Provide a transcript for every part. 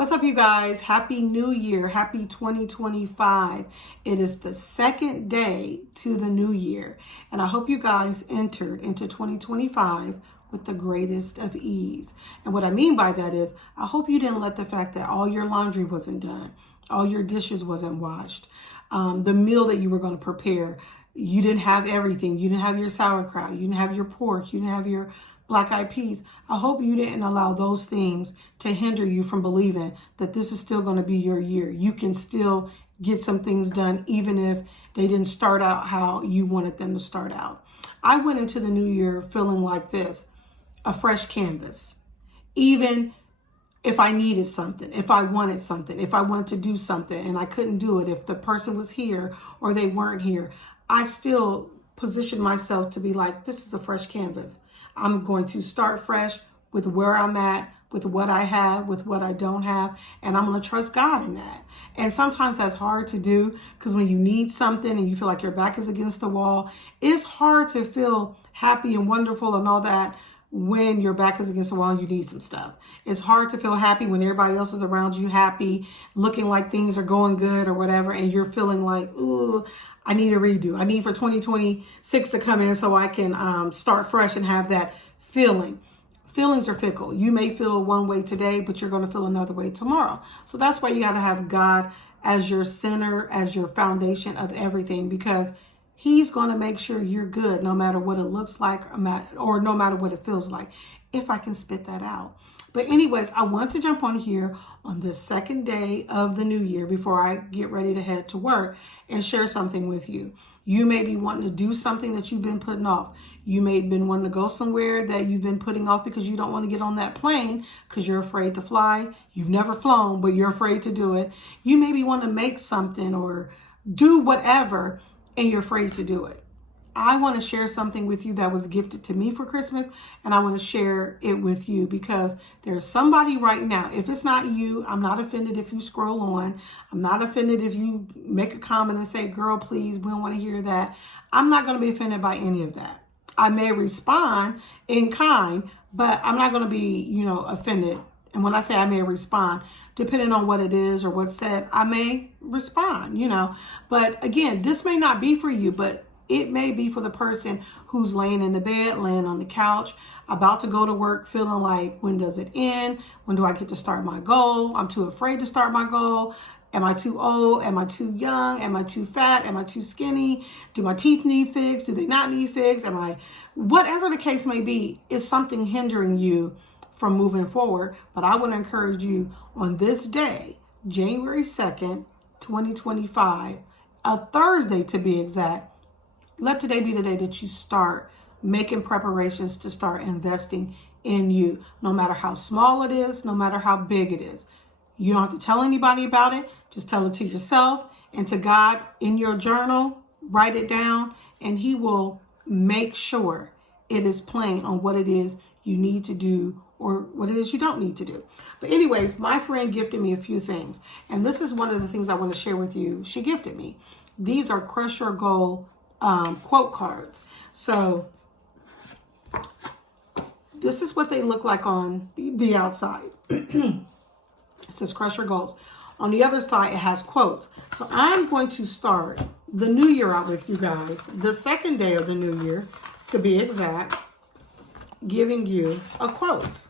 What's up, you guys? Happy New Year. Happy 2025. It is the second day to the new year. And I hope you guys entered into 2025 with the greatest of ease. And what I mean by that is, I hope you didn't let the fact that all your laundry wasn't done, all your dishes wasn't washed, the meal that you were going to prepare, you didn't have everything. You didn't have your sauerkraut. You didn't have your pork. You didn't have your black-eyed peas. I hope you didn't allow those things to hinder you from believing that this is still going to be your year. You can still get some things done even if they didn't start out how you wanted them to start out. I went into the new year feeling like this, a fresh canvas. Even if I needed something, if I wanted something, if I wanted to do something and I couldn't do it, if the person was here or they weren't here, I still positioned myself to be like, this is a fresh canvas. I'm going to start fresh with where I'm at, with what I have, with what I don't have, and I'm going to trust God in that. And sometimes that's hard to do because when you need something and you feel like your back is against the wall, it's hard to feel happy and wonderful and all that when your back is against the wall and you need some stuff. It's hard to feel happy when everybody else is around you happy, looking like things are going good or whatever, and you're feeling like, ooh, I need a redo. I need for 2026 to come in so I can start fresh and have that feeling. Feelings are fickle. You may feel one way today, but you're going to feel another way tomorrow. So that's why you got to have God as your center, as your foundation of everything, because He's going to make sure you're good no matter what it looks like or no matter what it feels like, if I can spit that out. But anyways, I want to jump on here on the second day of the new year before I get ready to head to work and share something with you. You may be wanting to do something that you've been putting off. You may have been wanting to go somewhere that you've been putting off because you don't want to get on that plane because you're afraid to fly. You've never flown, but you're afraid to do it. You may be wanting to make something or do whatever, and you're afraid to do it. I want to share something with you that was gifted to me for Christmas, and I want to share it with you because there's somebody right now. If it's not you, I'm not offended if you scroll on. I'm not offended if you make a comment and say, girl, please, we don't want to hear that. I'm not going to be offended by any of that. I may respond in kind, but I'm not going to be, offended. And when I say I may respond, depending on what it is or what's said, I may respond, But again, this may not be for you, but it may be for the person who's laying in the bed, laying on the couch, about to go to work, feeling like, when does it end? When do I get to start my goal? I'm too afraid to start my goal. Am I too old? Am I too young? Am I too fat? Am I too skinny? Do my teeth need fixed? Do they not need fixed? Whatever the case may be, is something hindering you from moving forward. But I want to encourage you on this day, January 2nd, 2025, a Thursday to be exact. Let today be the day that you start making preparations to start investing in you, no matter how small it is, no matter how big it is. You don't have to tell anybody about it. Just tell it to yourself and to God in your journal. Write it down, and He will make sure it is plain on what it is you need to do or what it is you don't need to do. But anyways, my friend gifted me a few things, and this is one of the things I want to share with you. She gifted me. These are Crush Your Goal quote cards. So this is what they look like on the outside. It says Crush Your Goals. On the other side, it has quotes. So I'm going to start the new year out with you guys, the second day of the new year, to be exact, giving you a quote.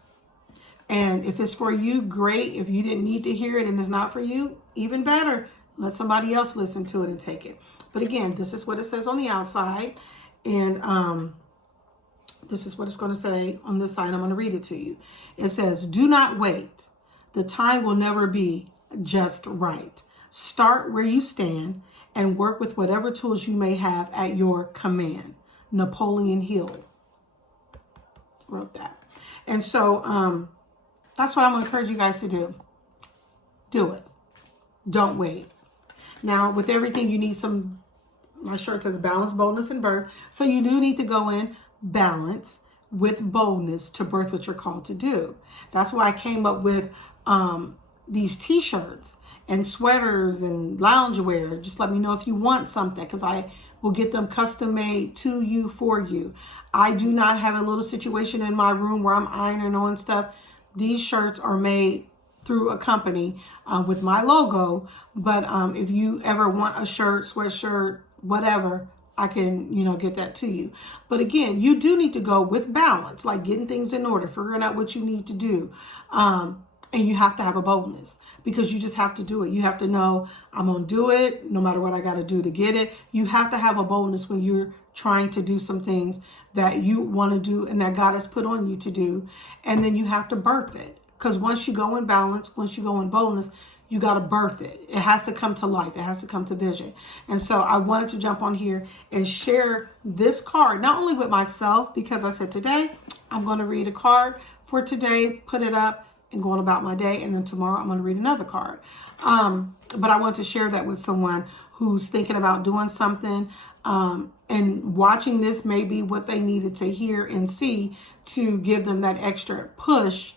And if it's for you, great. If you didn't need to hear it and it's not for you, even better. Let somebody else listen to it and take it. But again, this is what it says on the outside. And this is what it's going to say on this side. I'm going to read it to you. It says, do not wait. The time will never be just right. Start where you stand and work with whatever tools you may have at your command. Napoleon Hill wrote that. And so that's what I'm going to encourage you guys to do. Do it. Don't wait. Now, with everything, you need my shirt says balance, boldness, and birth. So you do need to go in balance with boldness to birth what you're called to do. That's why I came up with these t-shirts and sweaters and loungewear. Just let me know if you want something, because I will get them custom made to you, for you. I do not have a little situation in my room where I'm ironing on stuff. These shirts are made through a company with my logo. But if you ever want a shirt, sweatshirt, whatever, I can, get that to you. But again, you do need to go with balance, like getting things in order, figuring out what you need to do. And you have to have a boldness, because you just have to do it. You have to know, I'm going to do it no matter what I got to do to get it. You have to have a boldness when you're trying to do some things that you want to do and that God has put on you to do. And then you have to birth it. Because once you go in balance, once you go in boldness, you got to birth it. It has to come to life. It has to come to vision. And so I wanted to jump on here and share this card, not only with myself, because I said today I'm going to read a card for today, put it up, and going about my day. And then tomorrow I'm going to read another card. But I want to share that with someone who's thinking about doing something. And watching this may be what they needed to hear and see to give them that extra push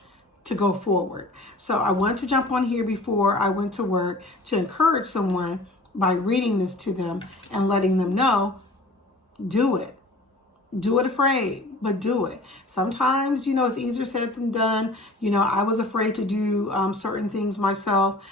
to go forward. So I wanted to jump on here before I went to work to encourage someone by reading this to them and letting them know, do it. Do it afraid, but do it. Sometimes, it's easier said than done. I was afraid to do certain things myself,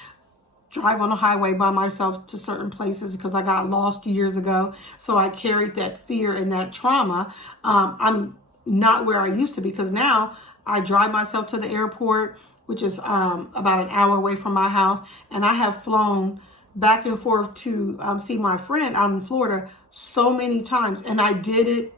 drive on the highway by myself to certain places because I got lost years ago. So I carried that fear and that trauma. I'm not where I used to be, because now I drive myself to the airport, which is about an hour away from my house. And I have flown back and forth to see my friend out in Florida so many times. And I did it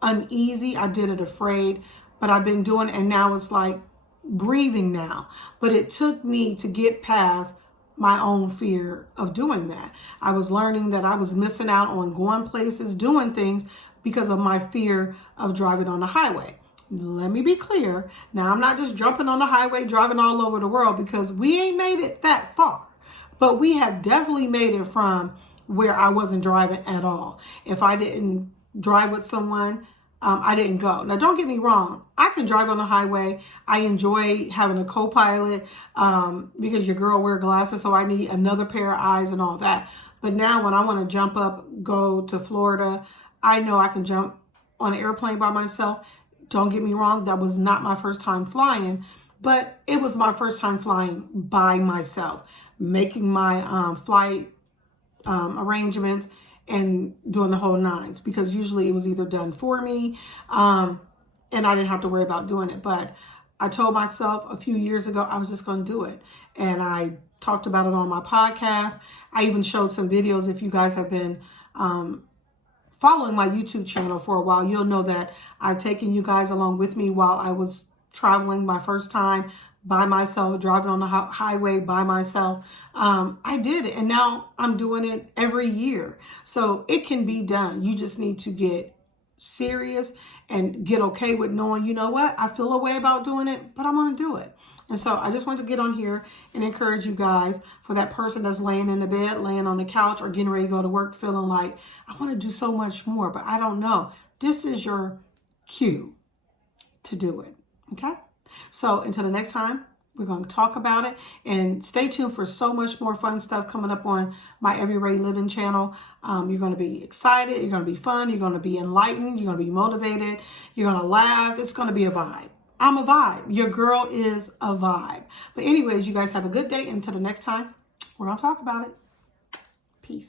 uneasy. I did it afraid, but I've been doing it, and now it's like breathing now. But it took me to get past my own fear of doing that. I was learning that I was missing out on going places, doing things because of my fear of driving on the highway. Let me be clear. Now, I'm not just jumping on the highway, driving all over the world, because we ain't made it that far. But we have definitely made it from where I wasn't driving at all. If I didn't drive with someone, I didn't go. Now, don't get me wrong. I can drive on the highway. I enjoy having a co-pilot because your girl wear glasses, so I need another pair of eyes and all that. But now when I want to jump up, go to Florida, I know I can jump on an airplane by myself. Don't get me wrong. That was not my first time flying, but it was my first time flying by myself, making my flight arrangements and doing the whole nines, because usually it was either done for me and I didn't have to worry about doing it. But I told myself a few years ago I was just going to do it, and I talked about it on my podcast. I even showed some videos. If you guys have been following my YouTube channel for a while, you'll know that I've taken you guys along with me while I was traveling my first time by myself, driving on the highway by myself. I did it, and now I'm doing it every year. So it can be done. You just need to get serious and get okay with knowing, you know what, I feel a way about doing it, but I'm going to do it. And so I just want to get on here and encourage you guys, for that person that's laying in the bed, laying on the couch, or getting ready to go to work feeling like, I want to do so much more, but I don't know. This is your cue to do it. Okay? So until the next time, we're going to talk about it, and stay tuned for so much more fun stuff coming up on my Everyray Living channel. You're going to be excited. You're going to be fun. You're going to be enlightened. You're going to be motivated. You're going to laugh. It's going to be a vibe. I'm a vibe. Your girl is a vibe. But anyways, you guys have a good day. Until the next time, we're going to talk about it. Peace.